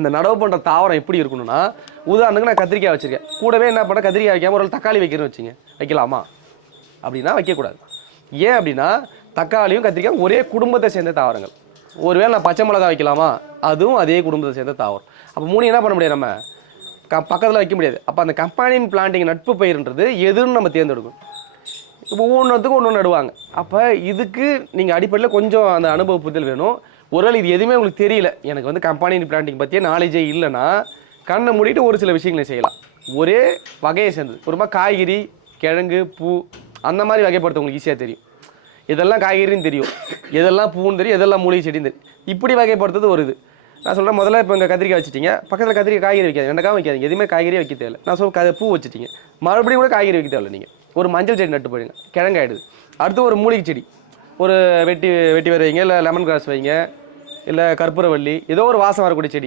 அந்த நடவு பண்ணுற தாவரம் எப்படி இருக்கணும்னா, உதாரணத்துக்கு நான் கத்திரிக்காய் வச்சுருக்கேன், கூடவே என்ன பண்ண கத்திரிக்காய் வைக்காமல் ஒரு தக்காளி வைக்கிறேன்னு வச்சுங்க, வைக்கலாமா அப்படின்னா வைக்கக்கூடாது. ஏன் அப்படின்னா தக்காளியும் கத்திரிக்காயும் ஒரே குடும்பத்தை சேர்ந்த தாவரங்கள். ஒருவேளை நான் பச்சை மிளகா வைக்கலாமா, அதுவும் அதே குடும்பத்தை சேர்ந்த தாவரம். அப்போ மூணு என்ன பண்ண முடியாது, நம்ம பக்கத்தில் வைக்க முடியாது. அப்போ அந்த கம்பெனியன் பிளான்டிங் நட்பு பயிர்ன்றது எதுன்னு நம்ம தேர்ந்தெடுக்கணும். இப்போ ஒவ்வொன்றுத்துக்கும் ஒன்று நடுவாங்க. அப்போ இதுக்கு நீங்கள் அடிப்படையில் கொஞ்சம் அந்த அனுபவ புரிதல் வேணும். ஒருவேளை இது எதுவுமே உங்களுக்கு தெரியல, எனக்கு வந்து கம்பெனியன் பிளான்டிங் பற்றியே நாலேஜே இல்லைன்னா கண்ணை மூடிட்டு ஒரு சில விஷயங்களை செய்யலாம். ஒரே வகையை சேர்ந்தது ஒரு மாதிரி காய்கறி, கிழங்கு, பூ அந்த மாதிரி வகைப்படுத்த உங்களுக்கு ஈஸியாக தெரியும். இதெல்லாம் காய்கறின்னு தெரியும், எதெல்லாம் பூன்னு தெரியும், எதெல்லாம் மூலிகை செடின்னு தெரியும். இப்படி வகைப்படுத்துறது ஒரு இது. நான் சொல்கிறேன், முதல்ல இப்போ இங்கே கத்திரிக்காய் வச்சுட்டிங்க, பக்கத்தில் கத்திரிக்காய் காய்கறி வைக்காது, வெண்டைக்காய் வைக்காதீங்க, எதுவுமே காய்கறியே வைக்க தேவையில்லை. நான் சொல்ல பூ வச்சுட்டிங்க, மறுபடியும் கூட காய்கறி வைக்க தேவையில்லை. நீங்கள் ஒரு மஞ்சள் செடி நட்டு போயிடுங்க, கிழங்காயிடுது. அடுத்து ஒரு மூலிகை செடி, ஒரு வெட்டி வெட்டி வைங்க, இல்லை லெமன் கிராஸ் வைங்க, இல்லை கற்பூரவள்ளி, ஏதோ ஒரு வாசம் வரக்கூடிய செடி.